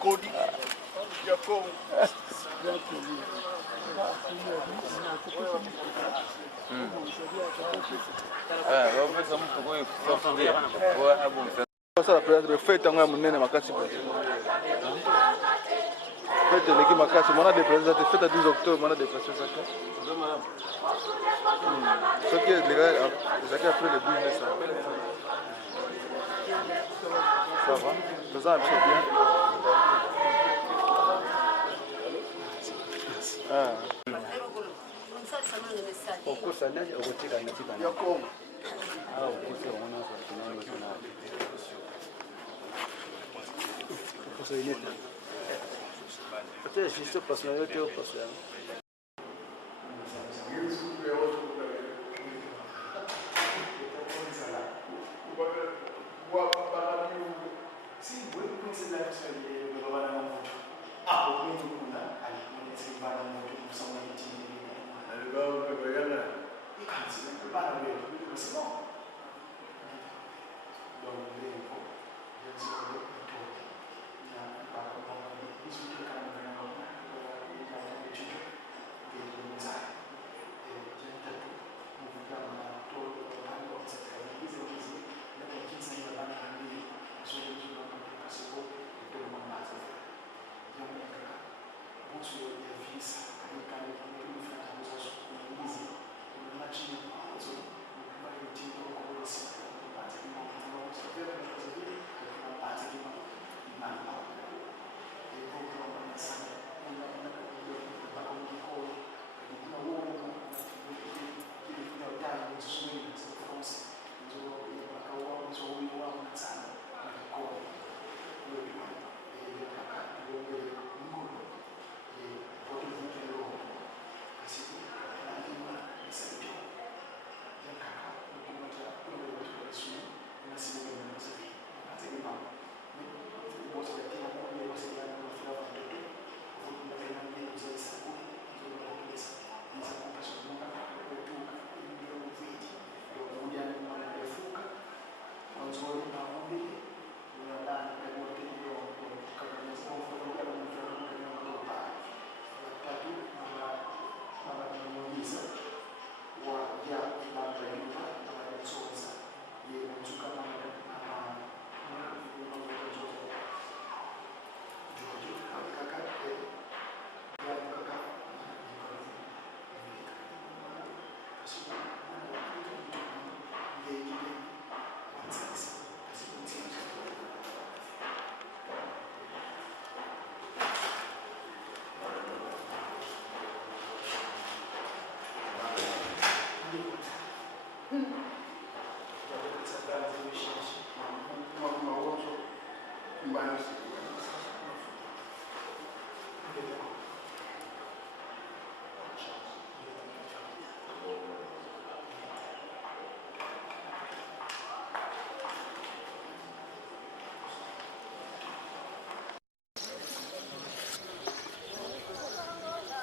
Kodi ya Kongo. Sasa peut-être fête ngwa munene makasi. Fête leki makasi, mona déplacé cette fête à 12 octobre, mona déplacé ça. Ce qui est légal, c'est après le 12 mai ça. Ça va? Ça va bien. Ah. Peut-être juste parce que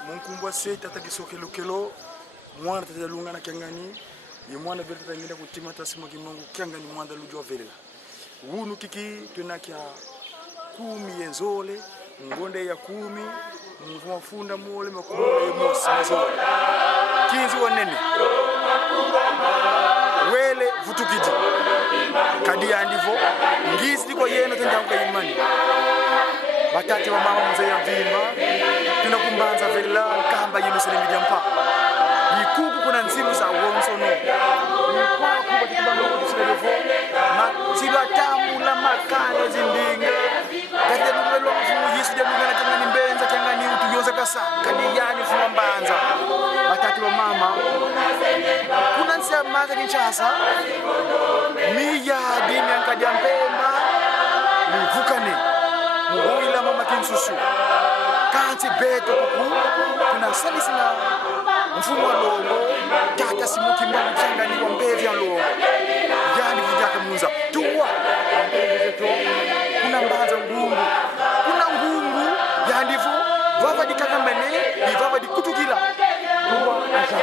Munkumbwa seta takisokelokelo mwana tatalunga na kyangani ye mwana vile tatangenda kutima tasimo kimungu kyangani mwanda lujwa vela wunu kiki tunakia 10 yenzole ngonde ya 10 mfunda mole makule mosi mazole 15 wanene wele vutukiji kadi andivo ngizi liko yena tandanguka imani watati wa mama mzee ya vimba tunakumbanza vela kamba yinu silimidi mpa yikuku kuna nzimu za wonsono yikwa kuba kitubano kutusilevo matsilwa tamu la makane zindinga kati nubelo mfumu yesu jamuna tangani mbenza tangani utuyoza kasa kadi yani fuma mbanza watati wa mama kuna nsia maza kinchasa miya dini yankadi mpema mvukane muhuila mama kinsusu kanti beto kuku kuna salisi na mfumo wa longo tata simuki mbangu changani wa mbevi ya longo yani vijaka munza tuwa kuna mbanza ngungu kuna ngungu ya ndivu vava di kakambene di vava di kutukila tuwa asa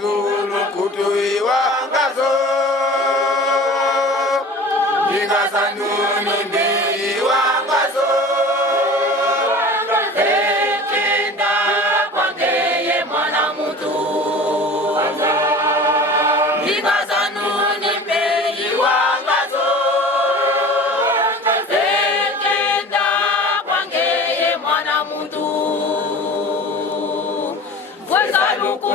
Zulu kutuiwa ngazo Ingaza nuni mbiwa ngazo Ekenda kwangeye mwana mutu Ingaza nuni mbiwa ngazo Ekenda kwangeye mwana mutu Weza luku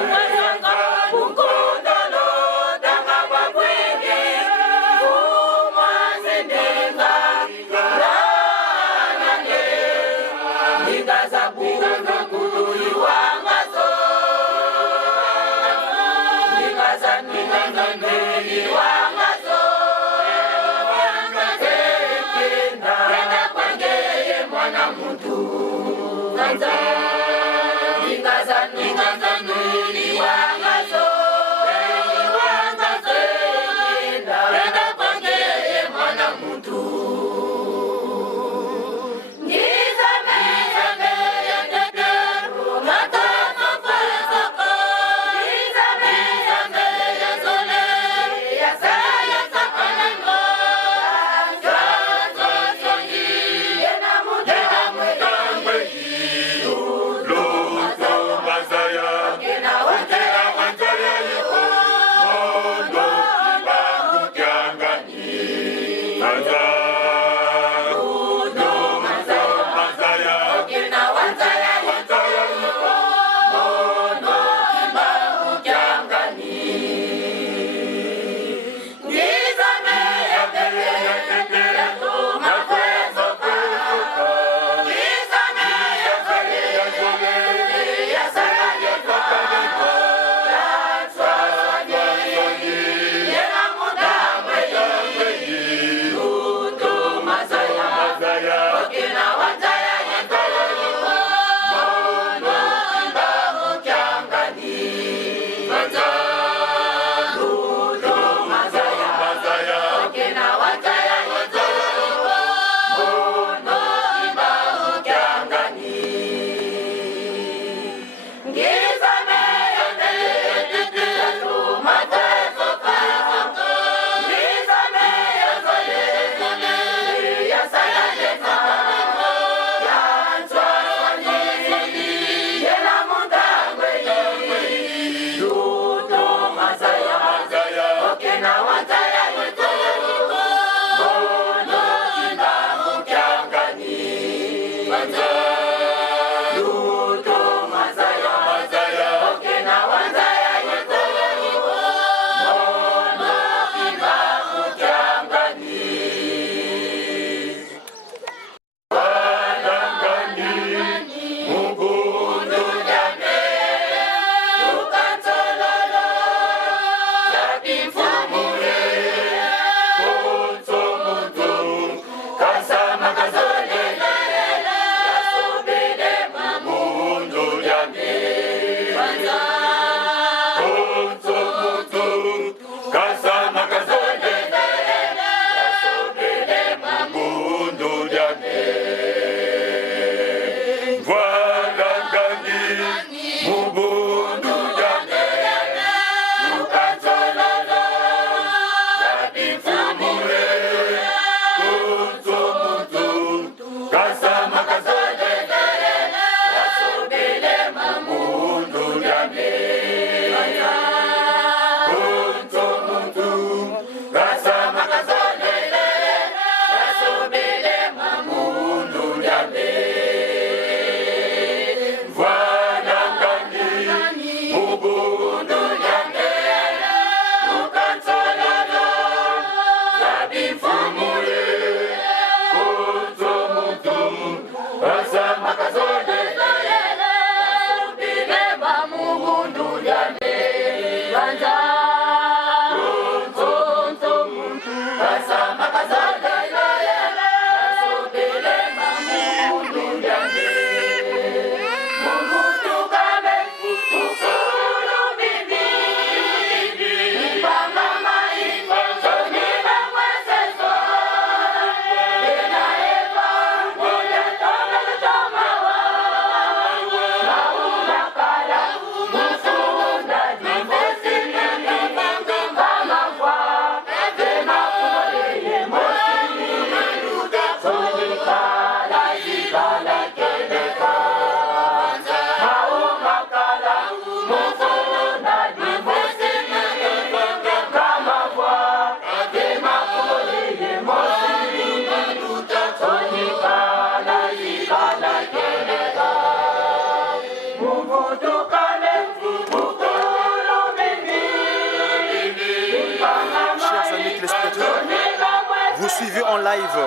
vu en live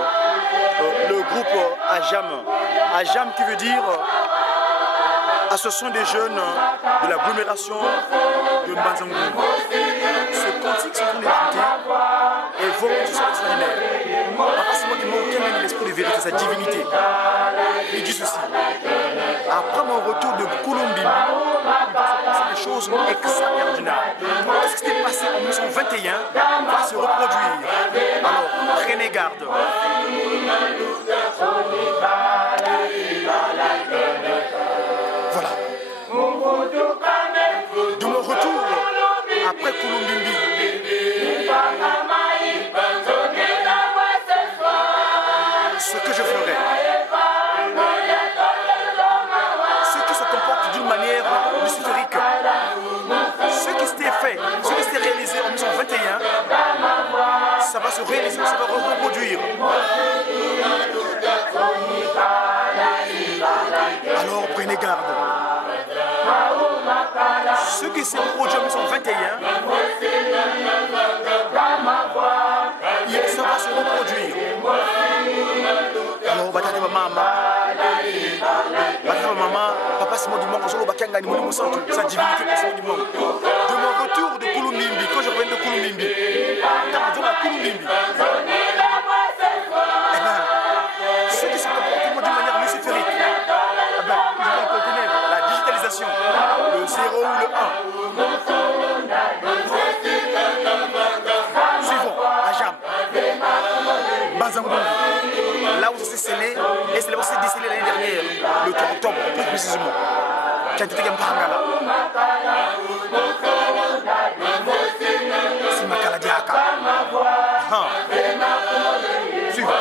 le groupe Ajam. Ajam qui veut dire Association des jeunes de l'agglomération de Mbanza-Ngungu. Ce cantique sont écoutés et vraiment extraordinaire. C'est moi qui manque l'esprit de vérité, sa divinité. Il dit ceci. Après mon retour de Colombie, il va se passer des choses extraordinaires. Tout ce qui s'est passé en 1921 va se reproduire. Alors, prenez garde. Voilà. De mon retour après Colombie, ce que je ferai, ce qui se comporte d'une manière luciférique, ce qui s'était fait, ce qui s'était réalisé en 1921, ça va se réaliser, ça va reproduire. Alors prenez garde. Ce qui s'est produit en 1921, ça va se reproduire. Alors, batata maman, papa c'est mon dimanche, sa divinité c'est mon dimanche. De mon retour de Kouloumimbi, quand je reviens de Kouloumimbi, ceux qui se comportent d'une manière luciférique, la digitalisation, le 0 ou le 1. Suivons, Ajam, Mbanza-Ngungu, là où ça s'est scellé, et c'est là où ça s'est décellé l'année dernière, le 3 octobre, plus précisément. Mpangala. C'est Makala Diaka. Suivons.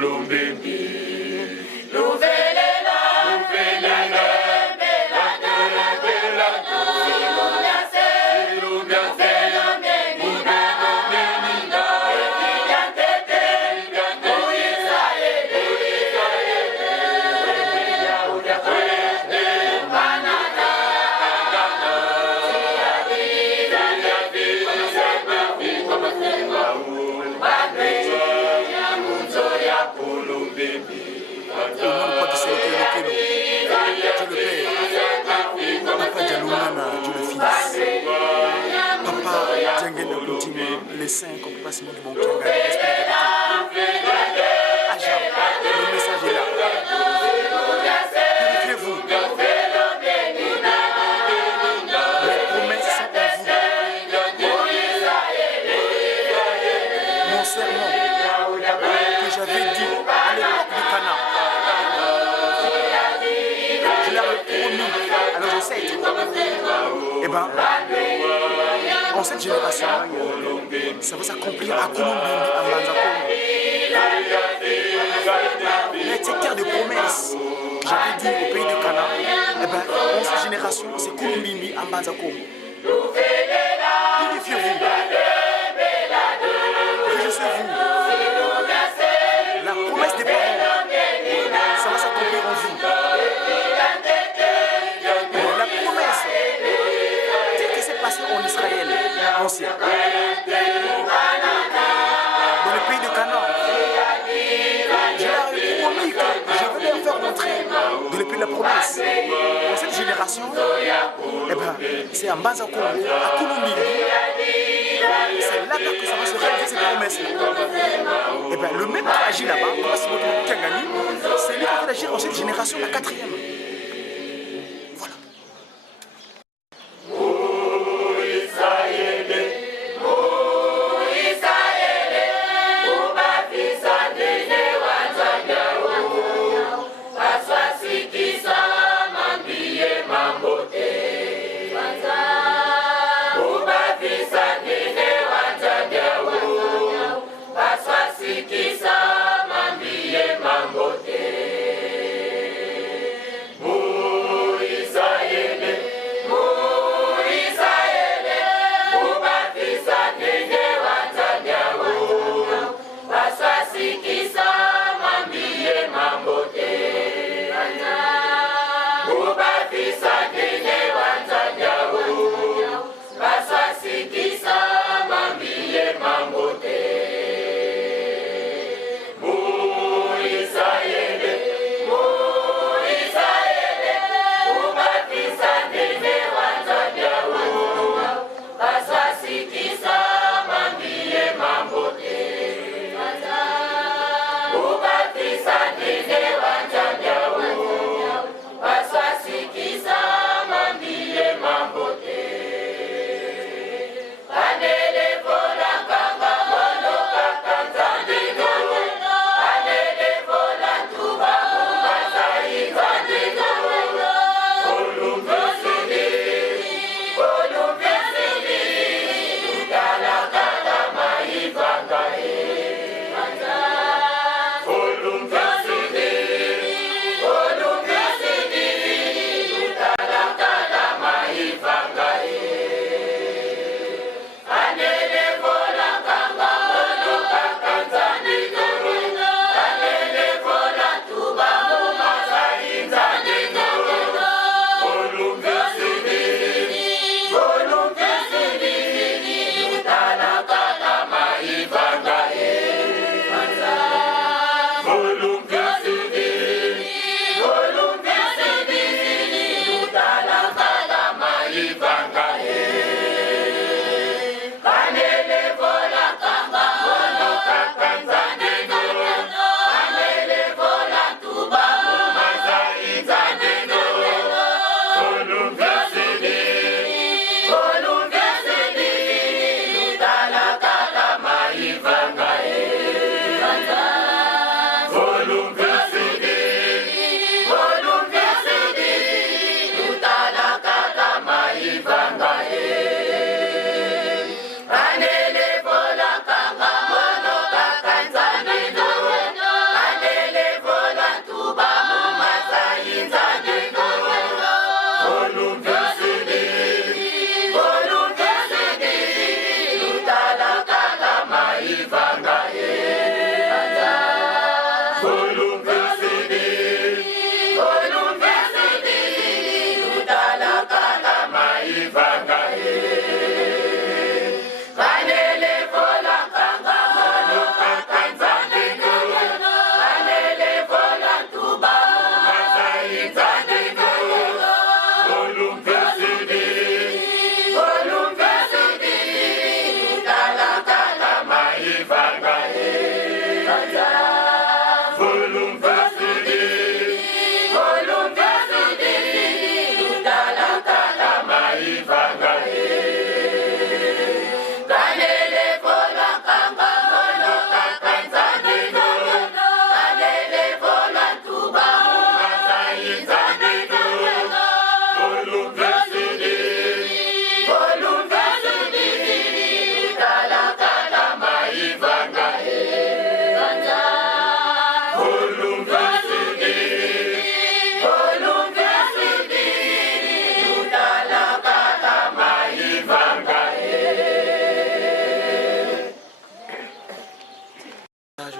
kulumbimbi luvelela luvelela les saints comme pas Simon du bon Kianga, le message est là. Purifiez-vous. Les promesses sont en vous. Mon serment que j'avais dit à l'époque du Cana, je l'avais promis à nos ancêtres. Eh bien, en cette génération, ça va s'accomplir à Kulumbimbi, à Manzakongo. Les terres de promesses, j'avais dit au pays de Cana, eh bien, en cette génération, c'est Kulumbimbi, à Manzakongo. Purifiez-vous. Réjouissez-vous. La promesse des parents, ça va s'accomplir en vous. La promesse, telle que c'est passé en Israël ancien, dans le pays de Canaan, je leur ai promis que je vais leur faire montrer dans le pays de la promesse. Dans cette génération, eh ben, c'est à Manzakongo, à Kulumbimbi, c'est là-bas que ça va se réaliser cette promesse-là. Eh ben, le même qui agit là-bas, c'est lui qui va agir dans cette génération, la quatrième. Voilà. Panele vola kanga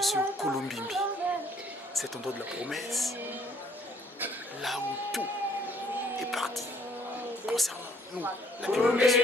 je suis au Kulumbimbi, cet endroit de la promesse, là où tout est parti concernant nous, la population.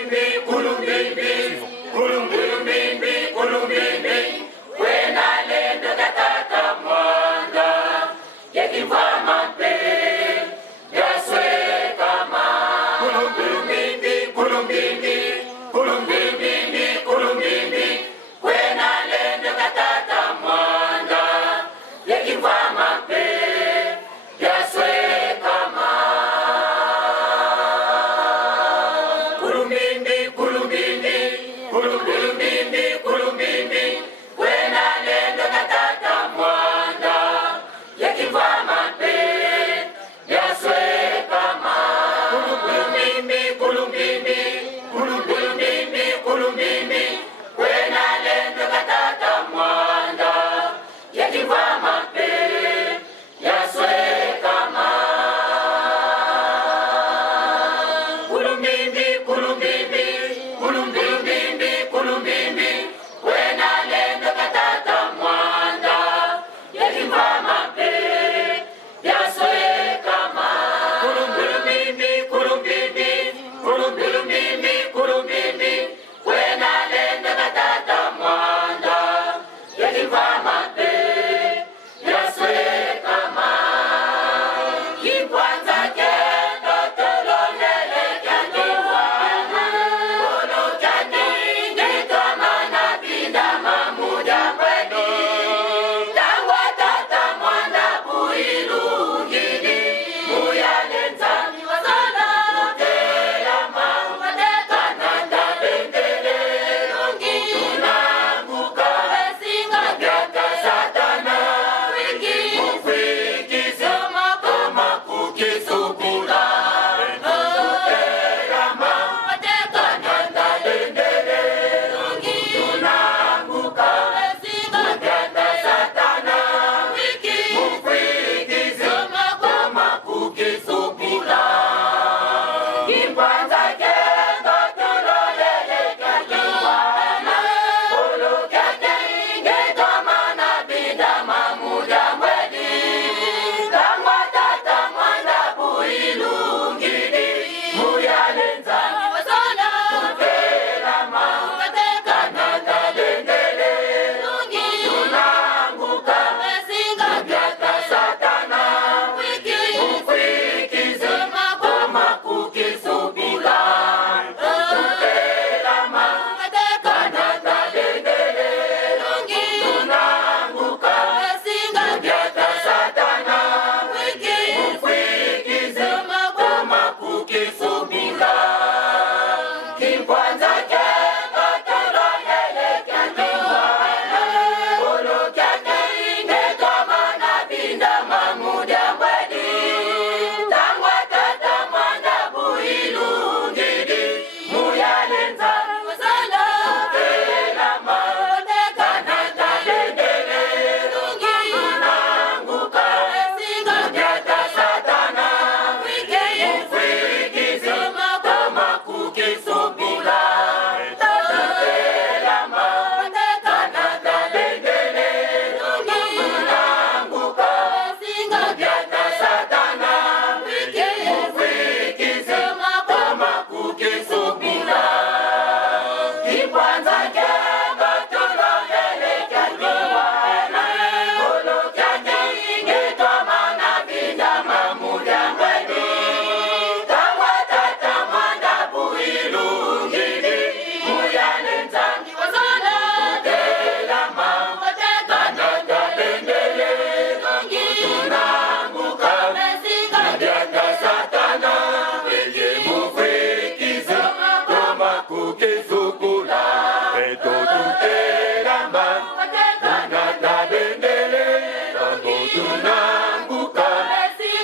Tunambuka,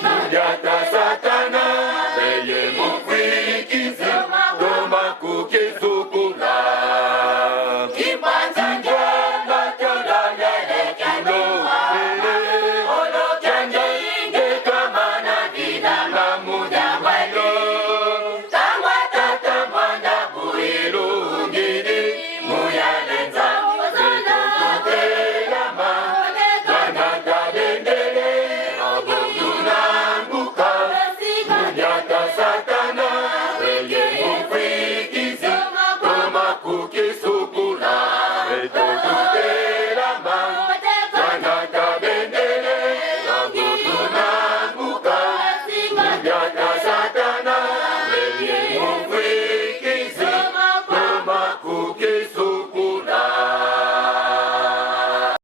Mujata Satana.